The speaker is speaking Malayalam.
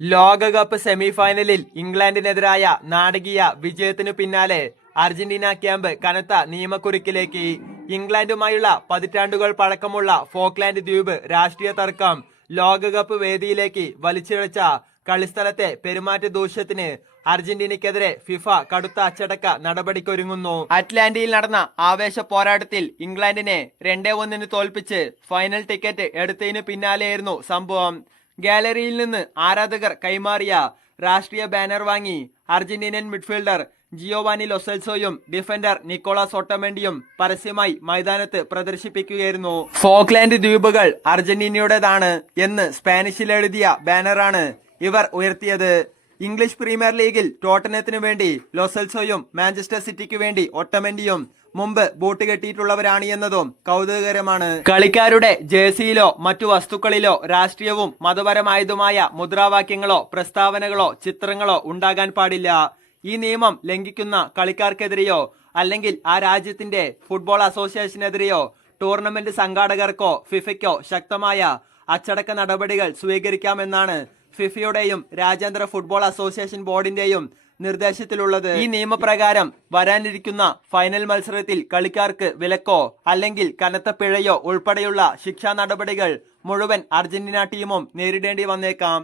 ലോകകപ്പ് സെമിഫൈനലിൽ ഇംഗ്ലണ്ടിനെതിരായ നാടകീയ വിജയത്തിനു പിന്നാലെ അർജന്റീന ക്യാമ്പ് കനത്ത നിയമക്കുരുക്കിലേക്ക്. ഇംഗ്ലണ്ടുമായുള്ള പതിറ്റാണ്ടുകൾ പഴക്കമുള്ള ഫോക്ലാൻഡ് ദ്വീപ് രാഷ്ട്രീയ തർക്കം ലോകകപ്പ് വേദിയിലേക്ക് വലിച്ചിഴച്ച കളിസ്ഥലത്തെ പെരുമാറ്റ ദൂഷ്യത്തിന് അർജന്റീനയ്ക്കെതിരെ ഫിഫ കടുത്ത അച്ചടക്ക നടപടിക്കൊരുങ്ങുന്നു. അറ്റ്ലാന്റയിൽ നടന്ന ആവേശ പോരാട്ടത്തിൽ ഇംഗ്ലണ്ടിനെ 2-1 തോൽപ്പിച്ച് ഫൈനൽ ടിക്കറ്റ് എടുത്തതിനു പിന്നാലെയായിരുന്നു സംഭവം. ഗാലറിയിൽ നിന്ന് ആരാധകർ കൈമാറിയ രാഷ്ട്രീയ ബാനർ വാങ്ങി അർജന്റീനിയൻ മിഡ്ഫീൽഡർ ജിയോവാനി ലൊസെൽസോയും ഡിഫൻഡർ നിക്കോളാസ് ഒട്ടമെൻഡിയും പരസ്യമായി മൈതാനത്ത് പ്രദർശിപ്പിക്കുകയായിരുന്നു. ഫോക്ലാൻഡ് ദ്വീപുകൾ അർജന്റീനയുടേതാണ് എന്ന് സ്പാനിഷിൽ എഴുതിയ ബാനറാണ് ഇവർ ഉയർത്തിയത്. ഇംഗ്ലീഷ് പ്രീമിയർ ലീഗിൽ ടോട്ടനത്തിനു വേണ്ടി ലൊസെൽസോയും മാഞ്ചസ്റ്റർ സിറ്റിക്ക് വേണ്ടി ഒട്ടമെൻഡിയും മുമ്പ് ബൂട്ട് കെട്ടിയിട്ടുള്ളവരാണ് എന്നതും കൗതുകകരമാണ്. കളിക്കാരുടെ ജേഴ്സിയിലോ മറ്റു വസ്തുക്കളിലോ രാഷ്ട്രീയവും മതപരമായതുമായ മുദ്രാവാക്യങ്ങളോ പ്രസ്താവനകളോ ചിത്രങ്ങളോ ഉണ്ടാകാൻ പാടില്ല. ഈ നിയമം ലംഘിക്കുന്ന കളിക്കാർക്കെതിരെയോ അല്ലെങ്കിൽ ആ രാജ്യത്തിന്റെ ഫുട്ബോൾ അസോസിയേഷനെതിരെയോ ടൂർണമെന്റ് സംഘാടകർക്കോ ഫിഫയ്ക്കോ ശക്തമായ അച്ചടക്ക നടപടികൾ സ്വീകരിക്കാമെന്നാണ് ഫിഫയുടെയും രാജ്യാന്തര ഫുട്ബോൾ അസോസിയേഷൻ ബോർഡിന്റെയും നിർദ്ദേശത്തിലുള്ളത്. ഈ നിയമപ്രകാരം വരാനിരിക്കുന്ന ഫൈനൽ മത്സരത്തിൽ കളിക്കാർക്ക് വിലക്കോ അല്ലെങ്കിൽ കനത്ത പിഴയോ ഉൾപ്പെടെയുള്ള ശിക്ഷാ നടപടികൾ മുഴുവൻ അർജന്റീന ടീമും നേരിടേണ്ടി വന്നേക്കാം.